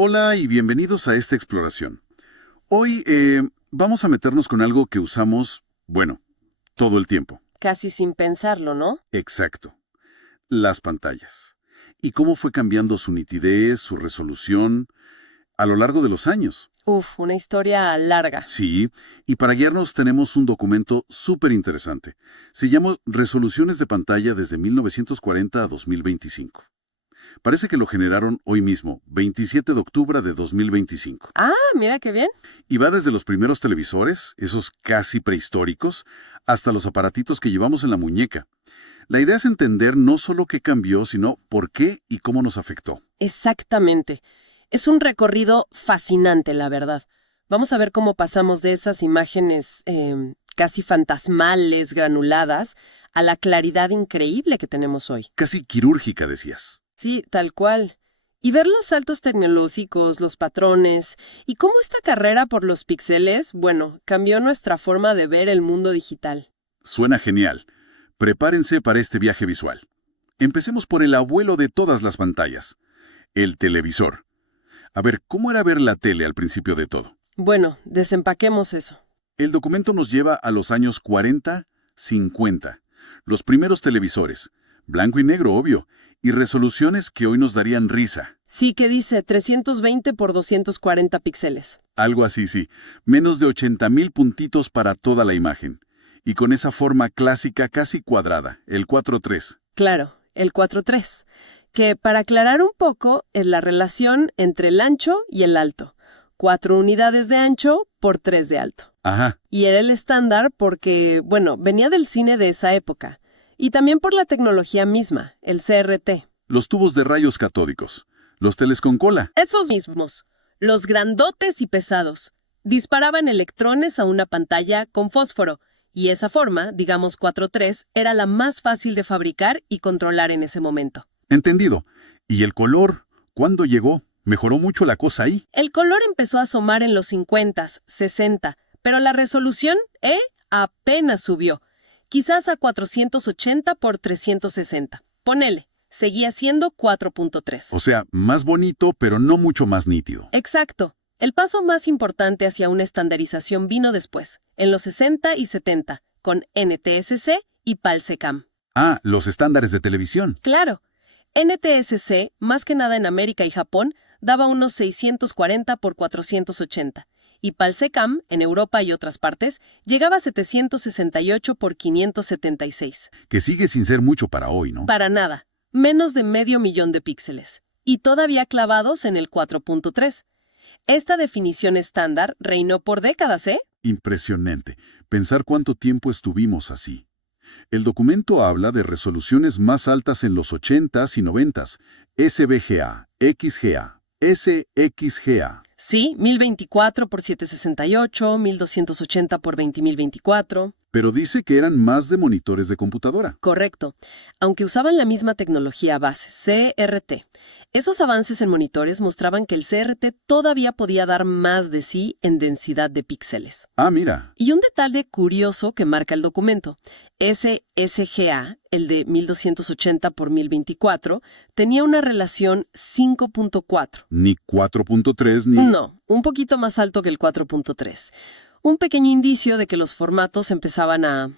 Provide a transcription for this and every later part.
Hola y bienvenidos a esta exploración. Hoy vamos a meternos con algo que usamos, bueno, todo el tiempo. Casi sin pensarlo, ¿no? Exacto. Las pantallas. Y cómo fue cambiando su nitidez, su resolución, a lo largo de los años. Uf, una historia larga. Sí, y para guiarnos tenemos un documento súper interesante. Se llama Resoluciones de pantalla desde 1940 a 2025. Parece que lo generaron hoy mismo, 27 de octubre de 2025. Ah, mira qué bien. Y va desde los primeros televisores, esos casi prehistóricos, hasta los aparatitos que llevamos en la muñeca. La idea es entender no solo qué cambió, sino por qué y cómo nos afectó. Exactamente. Es un recorrido fascinante, la verdad. Vamos a ver cómo pasamos de esas imágenes casi fantasmales, granuladas, a la claridad increíble que tenemos hoy. Casi quirúrgica, decías. Sí, tal cual. Y ver los saltos tecnológicos, los patrones, y cómo esta carrera por los píxeles, bueno, cambió nuestra forma de ver el mundo digital. Suena genial. Prepárense para este viaje visual. Empecemos por el abuelo de todas las pantallas, el televisor. A ver, ¿cómo era ver la tele al principio de todo? Bueno, desempaquemos eso. El documento nos lleva a los años 40, 50. Los primeros televisores, blanco y negro, obvio, y resoluciones que hoy nos darían risa. Sí, que dice 320 por 240 píxeles. Algo así, sí. Menos de 80,000 puntitos para toda la imagen. Y con esa forma clásica casi cuadrada, el 4:3. Claro, el 4:3, que para aclarar un poco es la relación entre el ancho y el alto. 4 unidades de ancho por 3 de alto. Ajá. Y era el estándar porque, bueno, venía del cine de esa época. Y también por la tecnología misma, el CRT. Los tubos de rayos catódicos. Los teles con cola. Esos mismos, los grandotes y pesados, disparaban electrones a una pantalla con fósforo, y esa forma, digamos 4:3, era la más fácil de fabricar y controlar en ese momento. Entendido. ¿Y el color? ¿Cuándo llegó? ¿Mejoró mucho la cosa ahí? El color empezó a asomar en los 50, 60, pero la resolución, apenas subió. Quizás a 480 por 360. Ponele, seguía siendo 4:3. O sea, más bonito, pero no mucho más nítido. Exacto. El paso más importante hacia una estandarización vino después, en los 60 y 70, con NTSC y PAL-SECAM. Ah, los estándares de televisión. Claro, NTSC, más que nada en América y Japón, daba unos 640 por 480, y PAL-SECAM, en Europa y otras partes, llegaba a 768 por 576. Que sigue sin ser mucho para hoy, ¿no? Para nada, menos de medio millón de píxeles, y todavía clavados en el 4:3. Esta definición estándar reinó por décadas, ¿eh? Impresionante. Pensar cuánto tiempo estuvimos así. El documento habla de resoluciones más altas en los 80s y 90s. SVGA, XGA, SXGA. Sí, 1024 por 768, 1280 por 20.024. Pero dice que eran más de monitores de computadora. Correcto. Aunque usaban la misma tecnología base, CRT. Esos avances en monitores mostraban que el CRT todavía podía dar más de sí en densidad de píxeles. Ah, mira. Y un detalle curioso que marca el documento. Ese SGA, el de 1280 por 1024, tenía una relación 5:4. Ni 4.3 ni... No, un poquito más alto que el 4:3. Un pequeño indicio de que los formatos empezaban a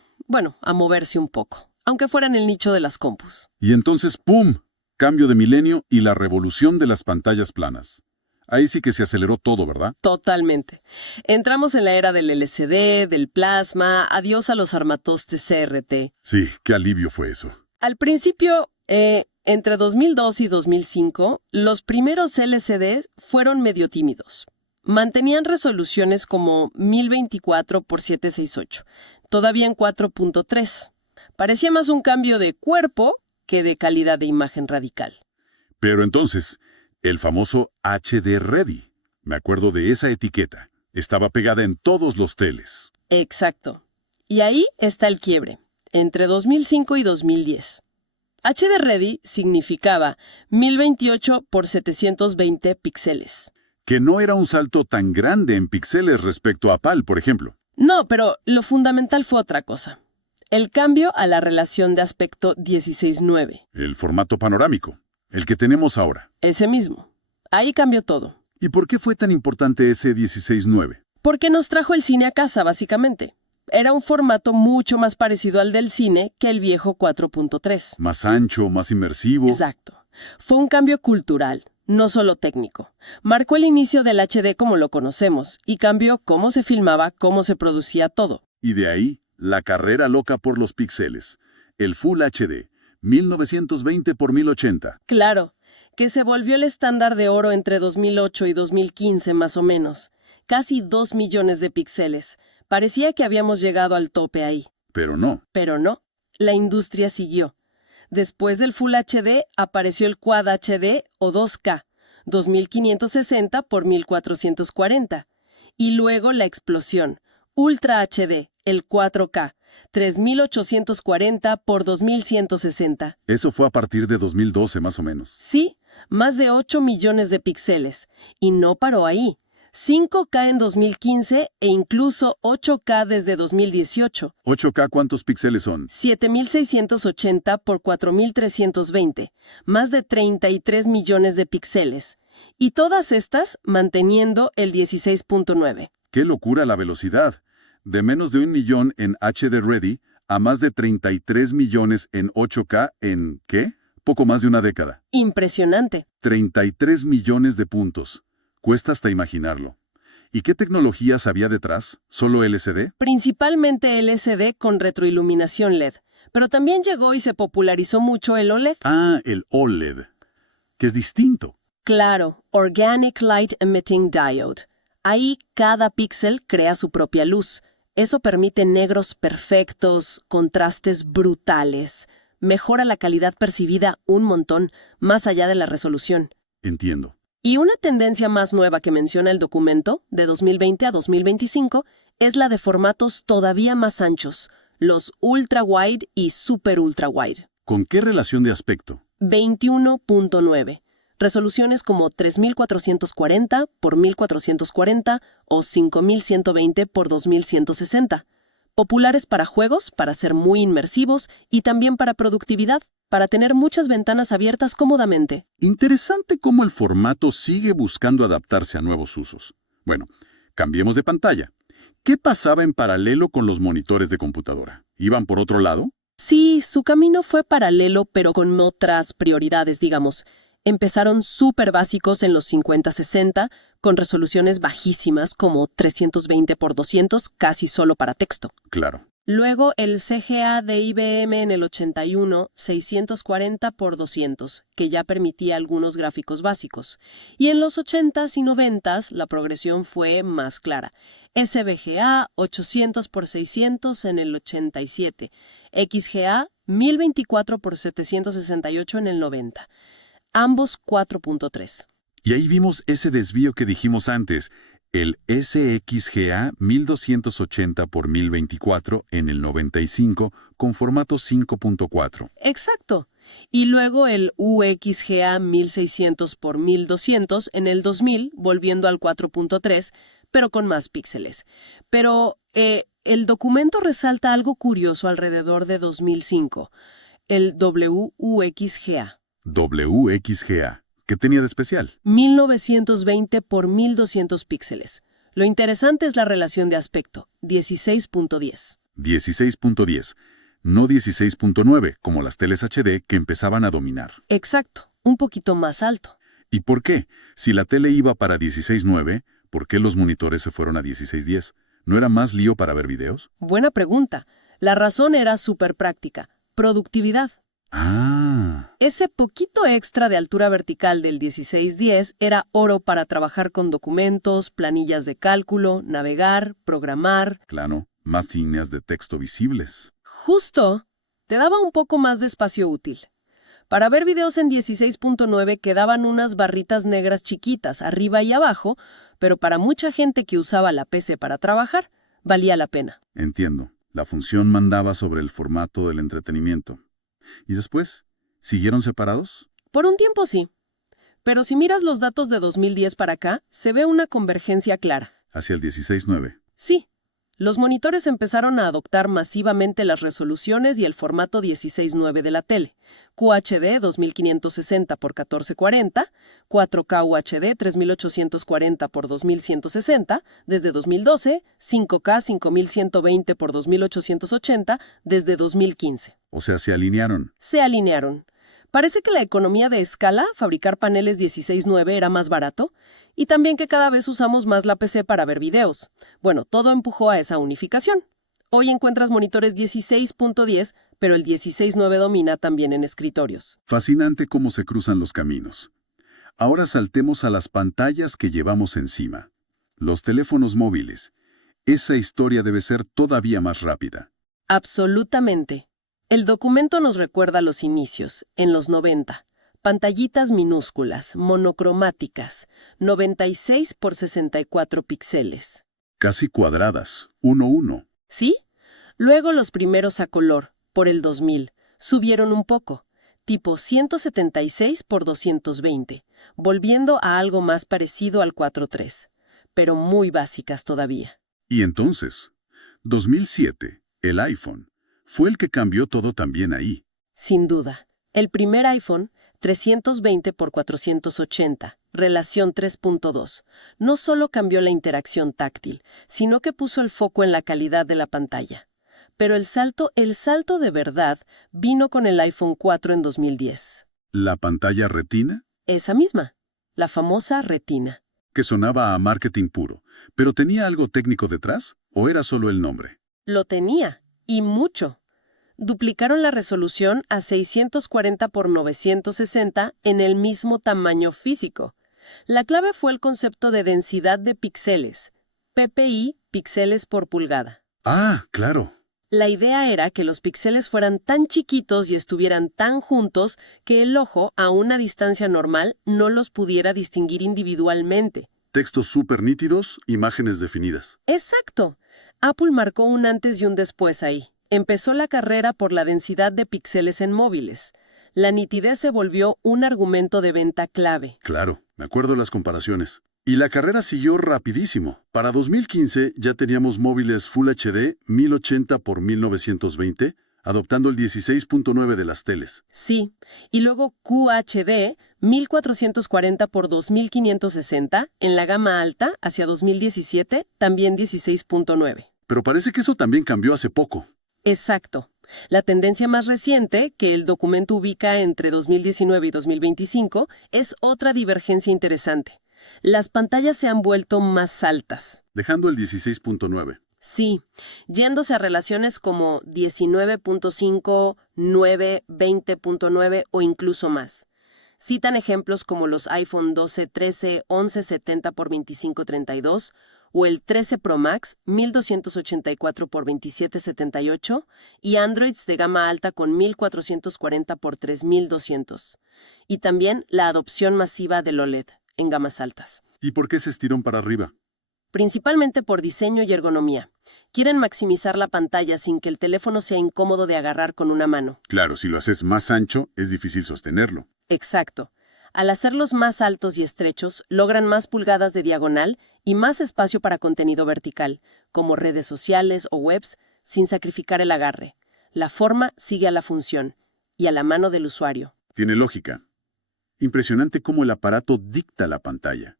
moverse un poco, aunque fueran el nicho de las compus. Y entonces, ¡pum! Cambio de milenio y la revolución de las pantallas planas. Ahí sí que se aceleró todo, ¿verdad? Totalmente. Entramos en la era del LCD, del plasma, adiós a los armatostes CRT. Sí, qué alivio fue eso. Al principio, entre 2002 y 2005, los primeros LCD fueron medio tímidos. Mantenían resoluciones como 1024 por 768, todavía en 4:3. Parecía más un cambio de cuerpo que de calidad de imagen radical. Pero entonces, el famoso HD Ready. Me acuerdo de esa etiqueta. Estaba pegada en todos los teles. Exacto. Y ahí está el quiebre, entre 2005 y 2010. HD Ready significaba 1028 por 720 píxeles. Que no era un salto tan grande en píxeles respecto a PAL, por ejemplo. No, pero lo fundamental fue otra cosa. El cambio a la relación de aspecto 16:9. El formato panorámico, el que tenemos ahora. Ese mismo. Ahí cambió todo. ¿Y por qué fue tan importante ese 16:9? Porque nos trajo el cine a casa, básicamente. Era un formato mucho más parecido al del cine que el viejo 4.3. Más ancho, más inmersivo. Exacto. Fue un cambio cultural, no solo técnico. Marcó el inicio del HD como lo conocemos y cambió cómo se filmaba, cómo se producía todo. Y de ahí, la carrera loca por los píxeles. El Full HD, 1920 por 1080. Claro, que se volvió el estándar de oro entre 2008 y 2015 más o menos. Casi 2 millones de píxeles. Parecía que habíamos llegado al tope ahí. Pero no. Pero no, la industria siguió. Después del Full HD apareció el Quad HD o 2K, 2560 por 1440. Y luego la explosión, Ultra HD, el 4K, 3840 por 2160. Eso fue a partir de 2012 más o menos. Sí, más de 8 millones de píxeles. Y no paró ahí. 5K en 2015 e incluso 8K desde 2018. ¿8K cuántos píxeles son? 7680 por 4320, más de 33 millones de píxeles. Y todas estas manteniendo el 16.9. ¡Qué locura la velocidad! De menos de 1 millón en HD Ready a más de 33 millones en 8K en, ¿qué? Poco más de una década. Impresionante. 33 millones de puntos. Cuesta hasta imaginarlo. ¿Y qué tecnologías había detrás? ¿Solo LCD? Principalmente LCD con retroiluminación LED, pero también llegó y se popularizó mucho el OLED. Ah, el OLED, que es distinto. Claro, Organic Light Emitting Diode. Ahí cada píxel crea su propia luz. Eso permite negros perfectos, contrastes brutales. Mejora la calidad percibida un montón, más allá de la resolución. Entiendo. Y una tendencia más nueva que menciona el documento, de 2020 a 2025, es la de formatos todavía más anchos, los ultra wide y super ultra wide. ¿Con qué relación de aspecto? 21.9. Resoluciones como 3440 por 1440 o 5120 por 2160. Populares para juegos, para ser muy inmersivos y también para productividad, para tener muchas ventanas abiertas cómodamente. Interesante cómo el formato sigue buscando adaptarse a nuevos usos. Bueno, cambiemos de pantalla. ¿Qué pasaba en paralelo con los monitores de computadora? ¿Iban por otro lado? Sí, su camino fue paralelo, pero con otras prioridades, digamos. Empezaron súper básicos en los 50-60, con resoluciones bajísimas como 320 por 200, casi solo para texto. Claro. Luego el CGA de IBM en el 81, 640 por 200, que ya permitía algunos gráficos básicos. Y en los 80s y 90s la progresión fue más clara. SVGA 800 por 600 en el 87, XGA 1024 por 768 en el 90. Ambos 4.3. Y ahí vimos ese desvío que dijimos antes, el SXGA 1280 por 1024 en el 95 con formato 5.4. Exacto. Y luego el UXGA 1600 por 1200 en el 2000, volviendo al 4.3, pero con más píxeles. Pero el documento resalta algo curioso alrededor de 2005, el WUXGA. WXGA. ¿Qué tenía de especial? 1920 por 1200 píxeles. Lo interesante es la relación de aspecto, 16.10. 16.10, no 16.9, como las teles HD que empezaban a dominar. Exacto, un poquito más alto. ¿Y por qué? Si la tele iba para 16.9, ¿por qué los monitores se fueron a 16.10? ¿No era más lío para ver videos? Buena pregunta. La razón era súper práctica, productividad. Ah. Ese poquito extra de altura vertical del 1610 era oro para trabajar con documentos, planillas de cálculo, navegar, programar. Claro, más líneas de texto visibles. Justo, te daba un poco más de espacio útil. Para ver videos en 16.9 quedaban unas barritas negras chiquitas arriba y abajo, pero para mucha gente que usaba la PC para trabajar, valía la pena. Entiendo. La función mandaba sobre el formato del entretenimiento. ¿Y después? ¿Siguieron separados? Por un tiempo sí. Pero si miras los datos de 2010 para acá, se ve una convergencia clara. Hacia el 16.9. Sí. Los monitores empezaron a adoptar masivamente las resoluciones y el formato 16:9 de la tele, QHD 2560 x 1440, 4K UHD 3840 x 2160 desde 2012, 5K 5120 x 2880 desde 2015. O sea, se alinearon. Se alinearon. Parece que la economía de escala, fabricar paneles 16:9 era más barato, y también que cada vez usamos más la PC para ver videos. Bueno, todo empujó a esa unificación. Hoy encuentras monitores 16.10, pero el 16:9 domina también en escritorios. Fascinante cómo se cruzan los caminos. Ahora saltemos a las pantallas que llevamos encima. Los teléfonos móviles. Esa historia debe ser todavía más rápida. Absolutamente. El documento nos recuerda los inicios, en los 90. Pantallitas minúsculas, monocromáticas, 96 por 64 píxeles. Casi cuadradas, 1:1. ¿Sí? Luego los primeros a color, por el 2000, subieron un poco, tipo 176 por 220, volviendo a algo más parecido al 4:3, pero muy básicas todavía. Y entonces, 2007, el iPhone, fue el que cambió todo también ahí. Sin duda. El primer iPhone, 320 por 480, relación 3.2, no solo cambió la interacción táctil, sino que puso el foco en la calidad de la pantalla. Pero el salto de verdad vino con el iPhone 4 en 2010. ¿La pantalla retina? Esa misma, la famosa retina. Que sonaba a marketing puro. ¿Pero tenía algo técnico detrás? ¿O era solo el nombre? Lo tenía, y mucho. Duplicaron la resolución a 640 por 960 en el mismo tamaño físico. La clave fue el concepto de densidad de píxeles, PPI, píxeles por pulgada. Ah, claro. La idea era que los píxeles fueran tan chiquitos y estuvieran tan juntos que el ojo, a una distancia normal, no los pudiera distinguir individualmente. Textos súper nítidos, imágenes definidas. ¡Exacto! Apple marcó un antes y un después ahí. Empezó la carrera por la densidad de píxeles en móviles. La nitidez se volvió un argumento de venta clave. Claro, me acuerdo las comparaciones. Y la carrera siguió rapidísimo. Para 2015 ya teníamos móviles Full HD 1080 por 1920, adoptando el 16.9 de las teles. Sí, y luego QHD 1440 por 2560 en la gama alta hacia 2017, también 16.9. Pero parece que eso también cambió hace poco. Exacto. La tendencia más reciente, que el documento ubica entre 2019 y 2025, es otra divergencia interesante. Las pantallas se han vuelto más altas. Dejando el 16.9. Sí, yéndose a relaciones como 19.5, 9, 20.9 o incluso más. Citan ejemplos como los iPhone 12, 13, 11, 70 por 2532 o el 13 Pro Max 1284 por 2778 y Androids de gama alta con 1440 por 3200. Y también la adopción masiva del OLED en gamas altas. ¿Y por qué se estirón para arriba? Principalmente por diseño y ergonomía. Quieren maximizar la pantalla sin que el teléfono sea incómodo de agarrar con una mano. Claro, si lo haces más ancho, es difícil sostenerlo. Exacto. Al hacerlos más altos y estrechos, logran más pulgadas de diagonal y más espacio para contenido vertical, como redes sociales o webs, sin sacrificar el agarre. La forma sigue a la función y a la mano del usuario. Tiene lógica. Impresionante cómo el aparato dicta la pantalla.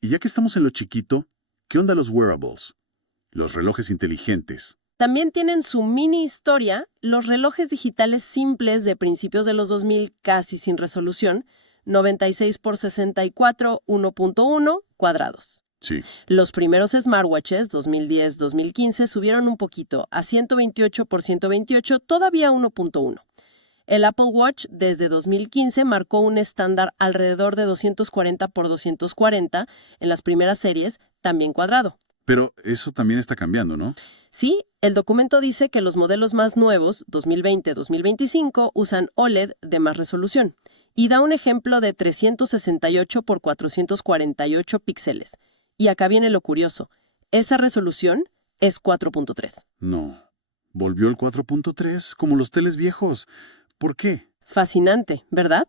Y ya que estamos en lo chiquito, ¿qué onda los wearables? Los relojes inteligentes. También tienen su mini historia, los relojes digitales simples de principios de los 2000 casi sin resolución, 96 por 64, 1.1 cuadrados. Sí. Los primeros smartwatches, 2010-2015, subieron un poquito, a 128 por 128, todavía 1.1. El Apple Watch, desde 2015, marcó un estándar alrededor de 240 por 240 en las primeras series, también cuadrado. Pero eso también está cambiando, ¿no? Sí, el documento dice que los modelos más nuevos, 2020-2025, usan OLED de más resolución y da un ejemplo de 368 por 448 píxeles. Y acá viene lo curioso, esa resolución es 4.3. No. Volvió el 4.3 como los teles viejos. ¿Por qué? Fascinante, ¿verdad?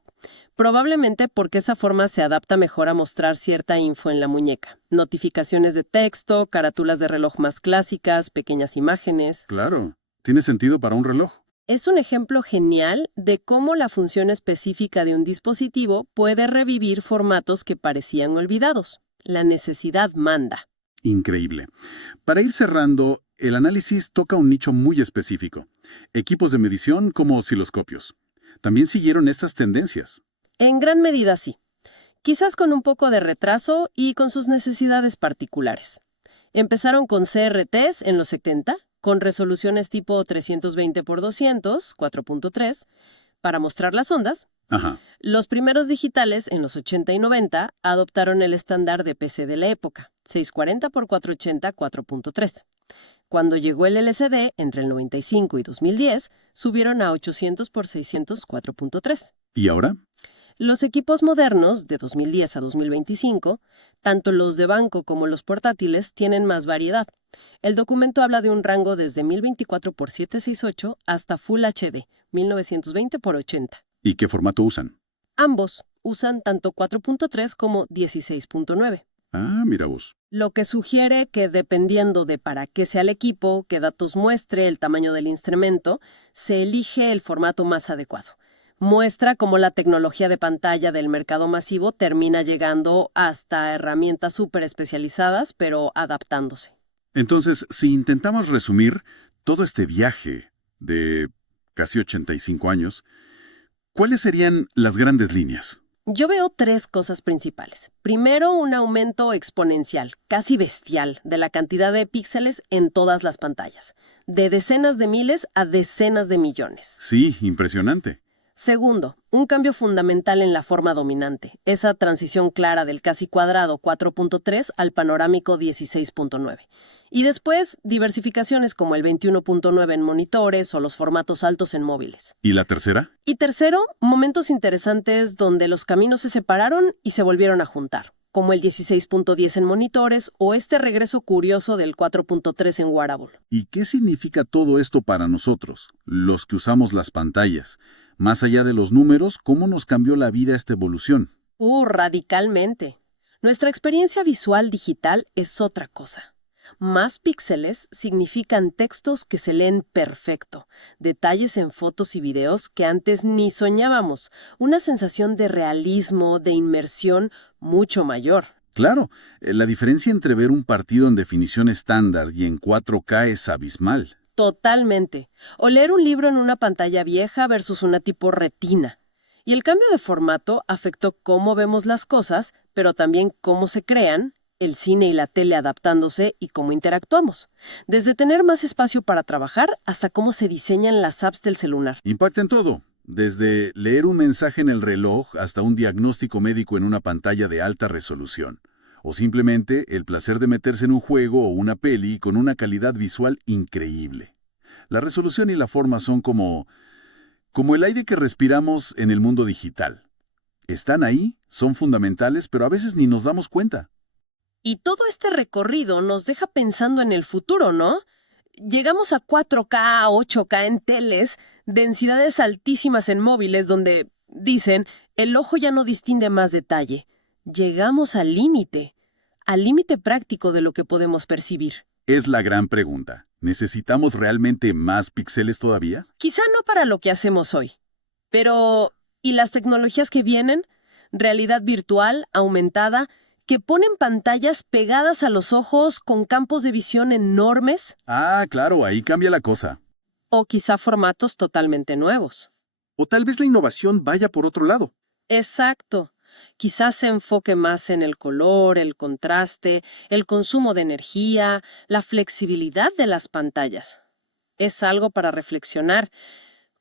Probablemente porque esa forma se adapta mejor a mostrar cierta info en la muñeca. Notificaciones de texto, carátulas de reloj más clásicas, pequeñas imágenes. Claro, tiene sentido para un reloj. Es un ejemplo genial de cómo la función específica de un dispositivo puede revivir formatos que parecían olvidados. La necesidad manda. Increíble. Para ir cerrando, el análisis toca un nicho muy específico. Equipos de medición como osciloscopios. También siguieron estas tendencias. En gran medida sí. Quizás con un poco de retraso y con sus necesidades particulares. Empezaron con CRTs en los 70, con resoluciones tipo 320 por 200, 4.3, para mostrar las ondas. Ajá. Los primeros digitales, en los 80 y 90, adoptaron el estándar de PC de la época, 640 por 480, 4.3. Cuando llegó el LCD, entre el 95 y 2010, subieron a 800 por 600, 4.3. ¿Y ahora? Los equipos modernos, de 2010 a 2025, tanto los de banco como los portátiles, tienen más variedad. El documento habla de un rango desde 1024 por 768 hasta Full HD, 1920 por 80. ¿Y qué formato usan? Ambos usan tanto 4.3 como 16.9. Ah, mira vos. Lo que sugiere que dependiendo de para qué sea el equipo, qué datos muestre, el tamaño del instrumento, se elige el formato más adecuado. Muestra cómo la tecnología de pantalla del mercado masivo termina llegando hasta herramientas súper especializadas, pero adaptándose. Entonces, si intentamos resumir todo este viaje de casi 85 años, ¿cuáles serían las grandes líneas? Yo veo tres cosas principales. Primero, un aumento exponencial, casi bestial, de la cantidad de píxeles en todas las pantallas, de decenas de miles a decenas de millones. Sí, impresionante. Segundo, un cambio fundamental en la forma dominante, esa transición clara del casi cuadrado 4.3 al panorámico 16.9. Y después, diversificaciones como el 21.9 en monitores o los formatos altos en móviles. ¿Y la tercera? Y tercero, momentos interesantes donde los caminos se separaron y se volvieron a juntar, como el 16.10 en monitores o este regreso curioso del 4.3 en wearable. ¿Y qué significa todo esto para nosotros, los que usamos las pantallas? Más allá de los números, ¿cómo nos cambió la vida esta evolución? Radicalmente. Nuestra experiencia visual digital es otra cosa. Más píxeles significan textos que se leen perfecto, detalles en fotos y videos que antes ni soñábamos, una sensación de realismo, de inmersión mucho mayor. Claro, la diferencia entre ver un partido en definición estándar y en 4K es abismal. Totalmente. O leer un libro en una pantalla vieja versus una tipo retina. Y el cambio de formato afectó cómo vemos las cosas, pero también cómo se crean, el cine y la tele adaptándose y cómo interactuamos. Desde tener más espacio para trabajar hasta cómo se diseñan las apps del celular. Impacta en todo, desde leer un mensaje en el reloj hasta un diagnóstico médico en una pantalla de alta resolución. O simplemente el placer de meterse en un juego o una peli con una calidad visual increíble. La resolución y la forma son como el aire que respiramos en el mundo digital. Están ahí, son fundamentales, pero a veces ni nos damos cuenta. Y todo este recorrido nos deja pensando en el futuro, ¿no? Llegamos a 4K, 8K en teles, densidades altísimas en móviles donde, dicen, el ojo ya no distingue más detalle. Llegamos al límite práctico de lo que podemos percibir. Es la gran pregunta. ¿Necesitamos realmente más píxeles todavía? Quizá no para lo que hacemos hoy. Pero, ¿y las tecnologías que vienen? Realidad virtual, aumentada, que ponen pantallas pegadas a los ojos con campos de visión enormes. Ah, claro, ahí cambia la cosa. O quizá formatos totalmente nuevos. O tal vez la innovación vaya por otro lado. Exacto. Quizás se enfoque más en el color, el contraste, el consumo de energía, la flexibilidad de las pantallas. Es algo para reflexionar.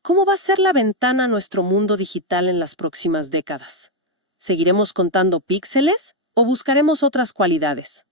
¿Cómo va a ser la ventana a nuestro mundo digital en las próximas décadas? ¿Seguiremos contando píxeles o buscaremos otras cualidades?